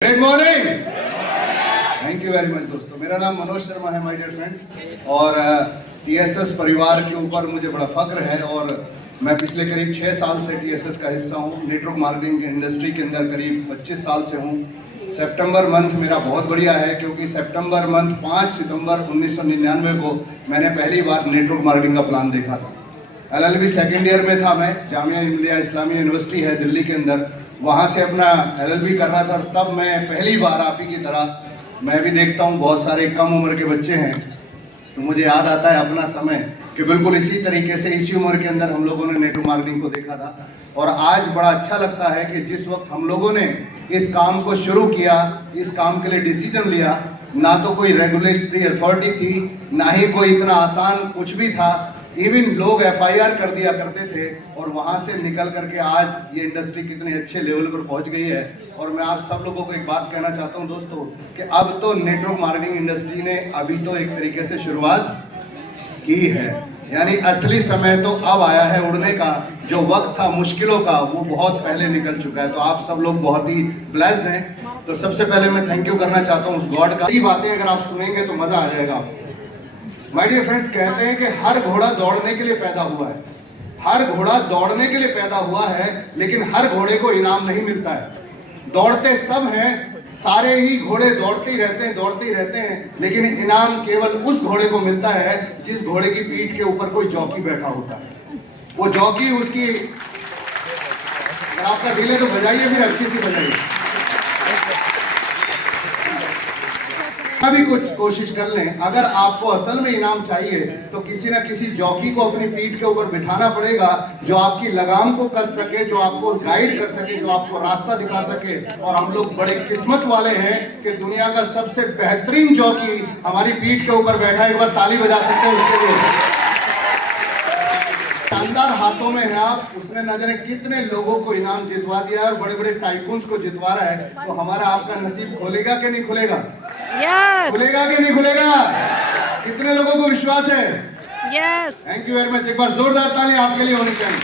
Good morning. Thank you very much दोस्तों। मेरा नाम मनोज शर्मा है माय डियर फ्रेंड्स, और टीएसएस परिवार के ऊपर मुझे बड़ा फख्र है। और मैं पिछले करीब 6 साल से टीएसएस का हिस्सा हूँ। नेटवर्क मार्केटिंग इंडस्ट्री के अंदर करीब 25 साल से हूँ। सितंबर मंथ मेरा बहुत बढ़िया है, क्योंकि सितंबर मंथ 5 सितंबर 1999 को मैंने पहली बार नेटवर्क मार्केटिंग का प्लान देखा था। LLB सेकेंड ईयर में था मैं। जामिया मिलिया इस्लामिया यूनिवर्सिटी है दिल्ली के अंदर, वहाँ से अपना LLB कर रहा था। और तब मैं पहली बार आप ही की तरह, मैं भी देखता हूँ बहुत सारे कम उम्र के बच्चे हैं, तो मुझे याद आता है अपना समय कि बिल्कुल इसी तरीके से इसी उम्र के अंदर हम लोगों ने नेटवर्क मार्केटिंग को देखा था। और आज बड़ा अच्छा लगता है कि जिस वक्त हम लोगों ने इस काम को शुरू किया, इस काम के लिए डिसीजन लिया, ना तो कोई रेगुलेटरी अथॉरिटी थी, ना ही कोई इतना आसान कुछ भी था। इवन लोग FIR कर दिया करते थे, और वहाँ से निकल करके आज ये इंडस्ट्री कितने अच्छे लेवल पर पहुँच गई है। और मैं आप सब लोगों को एक बात कहना चाहता हूँ दोस्तों, कि अब तो नेटवर्क मार्केटिंग इंडस्ट्री ने अभी तो एक तरीके से शुरुआत की है, यानी असली समय तो अब आया है उड़ने का। जो वक्त था मुश्किलों का, वो बहुत पहले निकल चुका है। तो आप सब लोग बहुत ही ब्लेस्ड हैं। तो सबसे पहले मैं थैंक यू करना चाहता हूँ उस गॉड का। ये बातें अगर आप सुनेंगे तो मजा आ जाएगा आपको। माय डियर फ्रेंड्स, कहते हैं कि हर घोड़ा दौड़ने के लिए पैदा हुआ है। हर घोड़ा दौड़ने के लिए पैदा हुआ है, लेकिन हर घोड़े को इनाम नहीं मिलता है। दौड़ते सब हैं, सारे ही घोड़े दौड़ते ही रहते हैं, लेकिन इनाम केवल उस घोड़े को मिलता है जिस घोड़े की पीठ के ऊपर कोई जॉकी बैठा होता है। वो जॉकी उसकी, अगर आपका दिल है तो बजाइए, फिर अच्छी सी बजाइए। अभी कुछ कोशिश कर लें। अगर आपको असल में इनाम चाहिए तो किसी ना किसी जॉकी को अपनी पीठ के ऊपर बिठाना पड़ेगा, जो आपकी लगाम को कस सके, जो आपको गाइड कर सके, जो आपको रास्ता दिखा सके। और हम लोग बड़े किस्मत वाले हैं कि दुनिया का सबसे बेहतरीन जॉकी हमारी पीठ के ऊपर बैठा है। एक बार ताली बजा सकते हैं उसके लिए। शानदार हाथों में है आप। उसने न जाने कितने लोगों को इनाम जितवा दिया है और बड़े बड़े टाइकून्स को जितवा रहा है। तो हमारा आपका नसीब खुलेगा कि नहीं खुलेगा? Yes. खुलेगा कि नहीं खुलेगा? कितने लोगों को विश्वास है? Yes. Thank you very much. एक बार जोरदार ताली आपके लिए होनी चाहिए।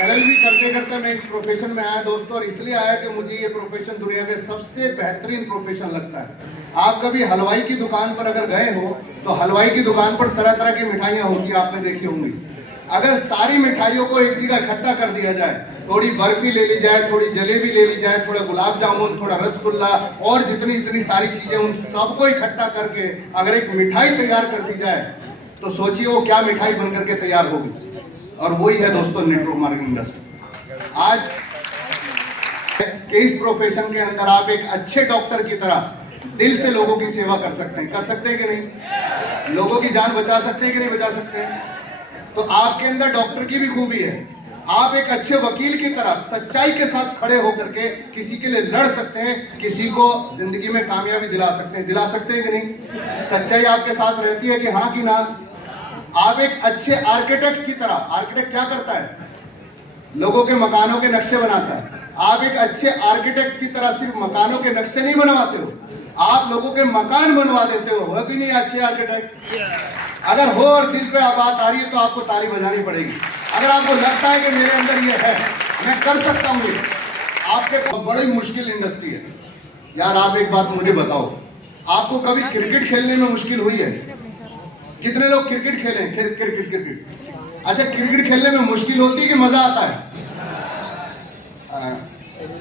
LLB करते करते मैं इस प्रोफेशन में आया दोस्तों, और इसलिए आया कि मुझे ये प्रोफेशन दुनिया में सबसे बेहतरीन प्रोफेशन लगता है। आप कभी हलवाई की दुकान पर अगर गए हो, तो हलवाई की दुकान पर तरह तरह की मिठाइयाँ होती है, आपने देखी होंगी। अगर सारी मिठाइयों को एक जगह इकट्ठा कर दिया जाए, थोड़ी बर्फी ले ली जाए, थोड़ी जलेबी ले ली जाए, थोड़ा गुलाब जामुन, थोड़ा रसगुल्ला, और जितनी जितनी सारी चीजें, उन सबको इकट्ठा करके अगर एक मिठाई तैयार कर दी जाए, तो सोचिए वो क्या मिठाई बन करके तैयार होगी। और वही है दोस्तों नेटवर्क मार्केटिंग इंडस्ट्री। आज कि इस प्रोफेशन के अंदर आप एक अच्छे डॉक्टर की तरह दिल से लोगों की सेवा कर सकते हैं कि नहीं? लोगों की जान बचा सकते हैं कि नहीं बचा सकते हैं? तो आपके अंदर डॉक्टर की भी खूबी है। आप एक अच्छे वकील की तरह सच्चाई के साथ खड़े होकर के किसी के लिए लड़ सकते हैं, किसी को जिंदगी में कामयाबी दिला सकते हैं कि नहीं? सच्चाई आपके साथ रहती है कि हाँ कि ना? आप एक अच्छे आर्किटेक्ट की तरह, आर्किटेक्ट क्या करता है? लोगों के मकानों के नक्शे बनाता है। आप एक अच्छे आर्किटेक्ट की तरह सिर्फ मकानों के नक्शे नहीं बनवाते हो, आप लोगों के मकान बनवा देते हो। वह भी नहीं अच्छे आर्किटेक्ट? अगर हो और दिल पे बात आ रही है तो आपको ताली बजानी पड़ेगी। अगर आपको लगता है कि मेरे अंदर ये है, मैं कर सकता हूँ ये, आपके बड़ी मुश्किल इंडस्ट्री है यार। आप एक बात मुझे बताओ, आपको कभी क्रिकेट खेलने में मुश्किल हुई है? कितने लोग क्रिकेट खेले? क्रिकेट। अच्छा, क्रिकेट खेलने में मुश्किल होती है कि मजा आता है?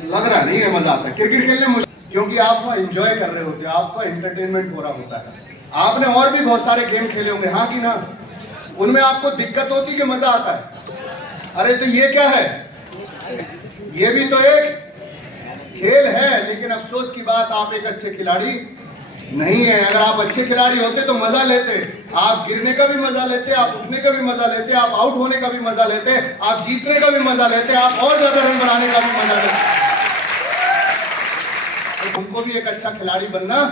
लग रहा नहीं है मजा आता है। क्रिकेट खेलने में क्योंकि आप एंजॉय कर रहे होते हो, आपका एंटरटेनमेंट हो रहा होता है। आपने और भी बहुत सारे गेम खेले होंगे, हाँ कि ना? उनमें आपको दिक्कत होती कि मजा आता है? अरे तो ये क्या है? ये भी तो एक खेल है, लेकिन अफसोस की बात, आप एक अच्छे खिलाड़ी नहीं है। अगर आप अच्छे खिलाड़ी होते तो मजा लेते। आप गिरने का भी मजा लेते, आप उठने का भी मजा लेते, आप आउट होने का भी मजा लेते, आप जीतने का भी मजा लेते, आप और ज्यादा रन बनाने का भी मजा लेते। तुमको भी एक अच्छा खिलाड़ी बनना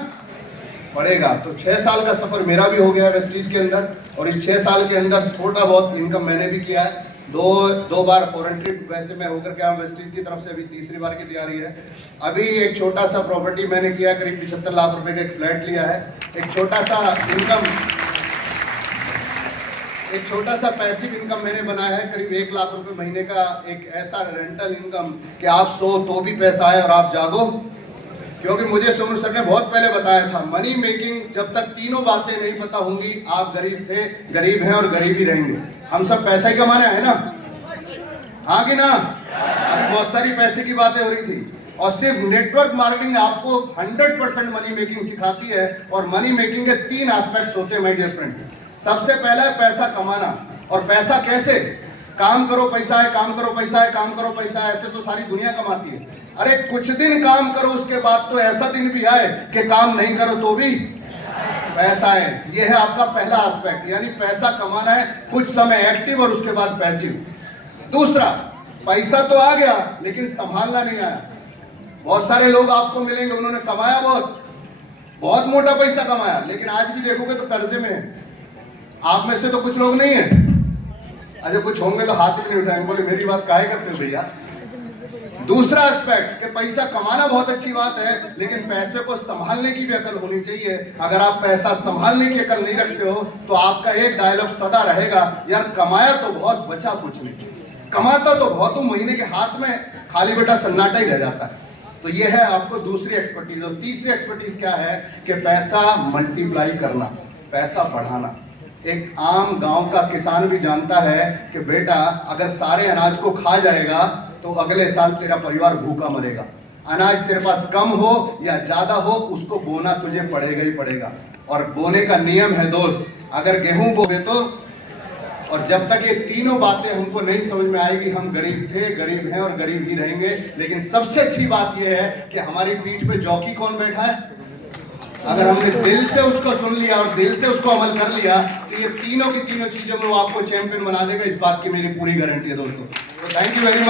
पड़ेगा। तो 6 साल का सफर मेरा भी हो गया वेस्टीज के अंदर, और इस 6 साल के अंदर थोड़ा बहुत इनकम मैंने भी किया है। दो बार फॉरेन ट्रिप वैसे मैं होकर के आया वेस्टीज की तरफ से, अभी तीसरी बार की तैयारी है। अभी एक छोटा सा प्रॉपर्टी मैंने किया, करीब 75 लाख रुपए का एक फ्लैट लिया है। एक छोटा सा इनकम एक छोटा सा पैसिव इनकम मैंने बनाया है, करीब 1 लाख रुपए महीने का एक ऐसा रेंटल इनकम कि आप सो तो भी पैसा आए और आप जागो। क्योंकि मुझे सोनू सर ने बहुत पहले बताया था, मनी मेकिंग जब तक तीनों बातें नहीं पता होंगी, आप गरीब थे, गरीब हैं और गरीब ही रहेंगे। हम सब पैसा ही कमाना है ना, हाँ कि ना? अभी बहुत सारी पैसे की बातें हो रही थी और सिर्फ नेटवर्क मार्केटिंग आपको 100% मनी मेकिंग सिखाती है। और मनी मेकिंग के 3 एस्पेक्ट्स होते हैं माय डियर फ्रेंड्स। सबसे पहला है पैसा कमाना। और पैसा कैसे? काम करो पैसा है, काम करो पैसा है, काम करो पैसा है, ऐसे तो सारी दुनिया कमाती है। अरे कुछ दिन काम करो, उसके बाद तो ऐसा दिन भी आए कि काम नहीं करो तो भी पैसा है। यह है आपका पहला एस्पेक्ट, यानी पैसा कमाना है, कुछ समय एक्टिव और उसके बाद पैसिव। दूसरा, पैसा तो आ गया लेकिन संभालना नहीं आया। बहुत सारे लोग आपको मिलेंगे, उन्होंने कमाया बहुत मोटा पैसा कमाया, लेकिन आज भी देखोगे तो कर्जे में है। आप में से तो कुछ लोग नहीं है, अरे कुछ होंगे तो हाथ भी नहीं उठाएंगे, बोले मेरी बात काहे करते हो भैया। दूसरा एस्पेक्ट कि पैसा कमाना बहुत अच्छी बात है, लेकिन पैसे को संभालने की भी अकल होनी चाहिए। अगर आप पैसा संभालने की अकल नहीं रखते हो तो आपका एक डायलॉग सदा रहेगा, यार कमाया तो बहुत, बचा कुछ नहीं। कमाता तो बहुत हूं, महीने के हाथ में खाली बेटा सन्नाटा ही रह जाता है। तो ये है आपको दूसरी एक्सपर्टीज। और तीसरी एक्सपर्टीज क्या है कि पैसा मल्टीप्लाई करना, पैसा बढ़ाना। एक आम गांव का किसान भी जानता है कि बेटा अगर सारे अनाज को खा जाएगा तो अगले साल तेरा परिवार भूखा मरेगा। अनाज तेरे पास कम हो या ज्यादा हो, उसको बोना तुझे पड़ेगा ही पड़ेगा। और बोने का नियम है दोस्त, अगर गेहूं बोगे तो, और जब तक ये तीनों बातें हमको नहीं समझ में आएगी, हम गरीब थे, गरीब हैं और गरीब ही रहेंगे। लेकिन सबसे अच्छी बात यह है कि हमारी पीठ पे जॉकी कौन बैठा है। अगर हमने दिल से उसको सुन लिया और दिल से उसको अमल कर लिया तो ये तीनों की तीनों चीजों में वो आपको चैंपियन बना देगा। इस बात की मेरी पूरी गारंटी है दोस्तों। तो थैंक यू वेरी मच।